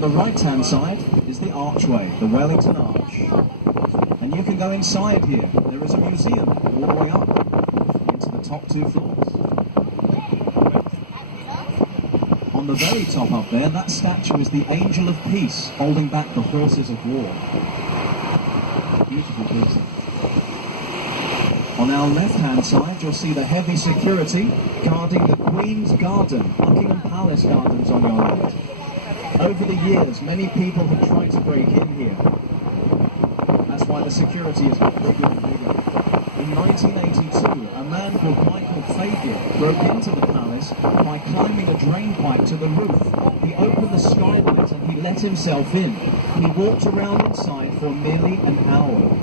On the right-hand side is the archway, the Wellington Arch. And you can go inside here. There is a museum all the way up into the top 2 floors. On the very top up there, that statue is the Angel of Peace, holding back the horses of war. Beautiful piece. On our left-hand side, you'll see the heavy security guarding the Queen's Garden, Buckingham Palace Gardens on your left. Over the years, many people have tried to break in here. That's why the security has got bigger and bigger. In 1982, a man called Michael Fagan broke into the palace by climbing a drain pipe to the roof. He opened the skylight and he let himself in. He walked around inside for nearly an hour.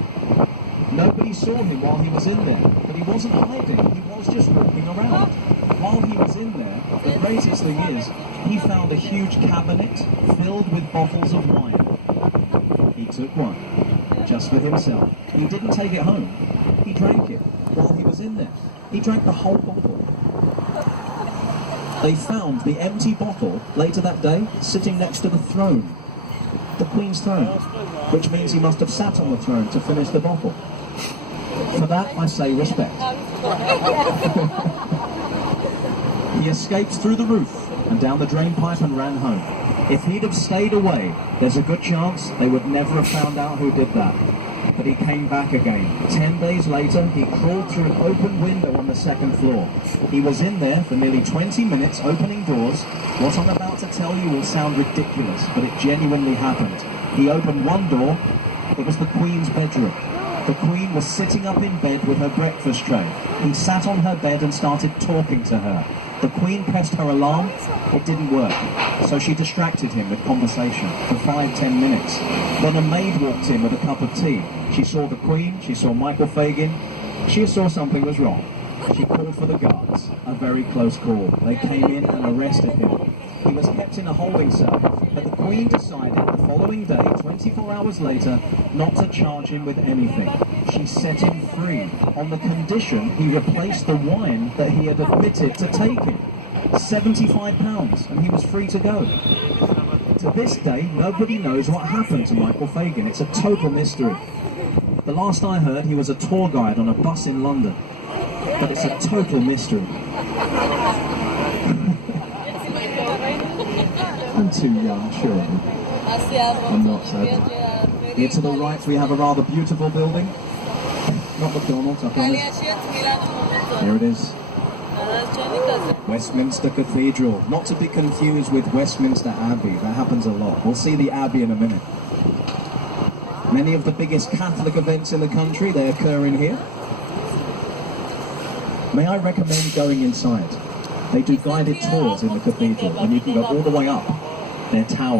Nobody saw him while he was in there, but he wasn't hiding, he was just walking around. While he was in there, the greatest thing is, he found a huge cabinet filled with bottles of wine. He took one, just for himself. He didn't take it home, he drank it while he was in there. He drank the whole bottle. They found the empty bottle later that day sitting next to the throne, the Queen's throne, which means he must have sat on the throne to finish the bottle. For that, I say respect. He escaped through the roof and down the drain pipe and ran home. If he'd have stayed away, there's a good chance they would never have found out who did that. But he came back again. 10 days later, he crawled through an open window on the 2nd floor. He was in there for nearly 20 minutes, opening doors. What I'm about to tell you will sound ridiculous, but it genuinely happened. He opened one door. It was the Queen's bedroom. The Queen was sitting up in bed with her breakfast tray. He sat on her bed and started talking to her. The Queen pressed her alarm. It didn't work, so she distracted him with conversation for 5-10 minutes. Then a maid walked in with a cup of tea. She saw the Queen, she saw Michael Fagan. She saw something was wrong. She called for the guards. A very close call. They came in and arrested him. He was kept in a holding cell, but the Queen decided the following day, 24 hours later, not to charge him with anything. She set him free on the condition he replaced the wine that he had admitted to taking. £75, and he was free to go. To this day, nobody knows what happened to Michael Fagan. It's a total mystery. The last I heard, he was a tour guide on a bus in London. But it's a total mystery. I'm too young, sure. I'm not, sadly. Here to the right, we have a rather beautiful building. Not McDonald's, I promise. Here it is. Westminster Cathedral. Not to be confused with Westminster Abbey. That happens a lot. We'll see the Abbey in a minute. Many of the biggest Catholic events in the country, they occur in here. May I recommend going inside? They do guided tours in the cathedral, and you can go all the way up their tower.